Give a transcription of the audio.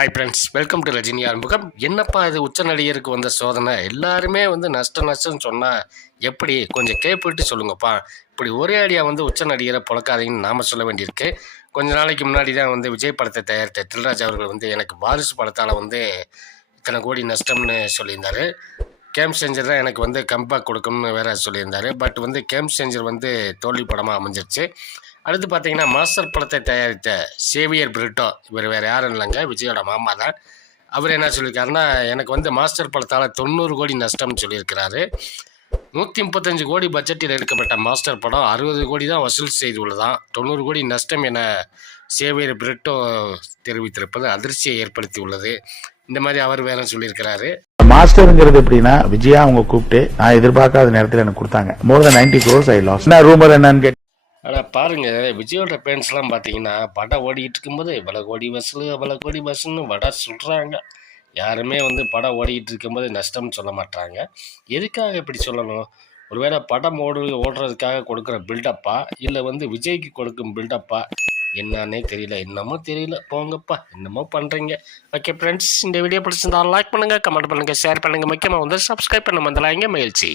Hi friends welcome to Rajini ஆரம்பகம் என்னப்பா இது உச்ச நடிகருக்கு வந்த சோதனை? எல்லாருமே வந்து நஷ்ட நஷ்டம்னு சொன்னால் எப்படி? கொஞ்சம் கேட்டுவிட்டு சொல்லுங்கப்பா. இப்படி ஒரே அடியாக வந்து உச்ச நடிகரை பிழக்காதீங்கன்னு நாம சொல்ல வேண்டியிருக்கு. கொஞ்ச நாளைக்கு முன்னாடி தான் வந்து விஜய் படத்தை தயாரித்த தில்ராஜ் அவர்கள் வந்து எனக்கு வாரிசு படத்தால் வந்து இத்தனை கோடி நஷ்டம்னு சொல்லியிருந்தார். கேம் சேஞ்சர் தான் எனக்கு வந்து கம்பேக் கொடுக்கும்னு வேற சொல்லியிருந்தார். பட் வந்து கேம் சேஞ்சர் வந்து தோல்வி படமாக அமைஞ்சிருச்சு. அடுத்து பார்த்தீங்கன்னா மாஸ்டர் படத்தை தயாரித்த சேவியர் பிரிட்டோ. இவர் வேறு யாரும் இல்லைங்க. விஜயோட மாமா தான். அவர் என்ன சொல்லியிருக்காருன்னா எனக்கு வந்து மாஸ்டர் படத்தால் தொண்ணூறு கோடி நஷ்டம்னு சொல்லியிருக்கிறாரு. நூற்றி முப்பத்தஞ்சு கோடி பட்ஜெட்டில் எடுக்கப்பட்ட மாஸ்டர் படம் அறுபது கோடி தான் வசூல் செய்துள்ளதான் தொண்ணூறு கோடி நஷ்டம் என சேவியர் பிரிட்டோ தெரிவித்திருப்பது அதிர்ச்சியை ஏற்படுத்தி உள்ளது இந்த மாதிரி அவர் வேற சொல்லியிருக்கிறாரு. மாஸ்டருங்கிறது எப்படின்னா விஜயா அவங்க கூப்பிட்டு நான் எதிர்பார்க்காத நேரத்தில் எனக்கு கொடுத்தாங்க. More than ninety crores I loss என்ன ரூமர் என்னன்னு கேட்டு ஆனால் பாருங்க விஜயோட பேரண்ட்ஸ்லாம் பார்த்தீங்கன்னா படம் ஓடிக்கிட்டு இருக்கும்போது இவ்வளோ கோடி வசூல் அவ்வளோ கோடி வசூல்னு வட சொல்கிறாங்க யாருமே வந்து படம் ஓடிக்கிட்டு இருக்கும்போது நஷ்டம்னு சொல்ல மாட்டாங்க எதுக்காக இப்படி சொல்லணும்? ஒருவேளை படம் ஓடு ஓடுறதுக்காக கொடுக்குற பில்டப்பா இல்லை வந்து விஜய்க்கு கொடுக்கும் பில்டப்பா என்னன்னே தெரியல. என்னமோ தெரியல. போங்கப்பா என்னமோ பண்ணுறீங்க ஓகே ஃப்ரெண்ட்ஸ் இந்த வீடியோ பிடிச்சிருந்தா லைக் பண்ணுங்கள் கமெண்ட் பண்ணுங்கள் ஷேர் பண்ணுங்கள் முக்கியமாக வந்து சப்ஸ்கிரைப் பண்ண வந்தலாங்க மகிழ்ச்சி.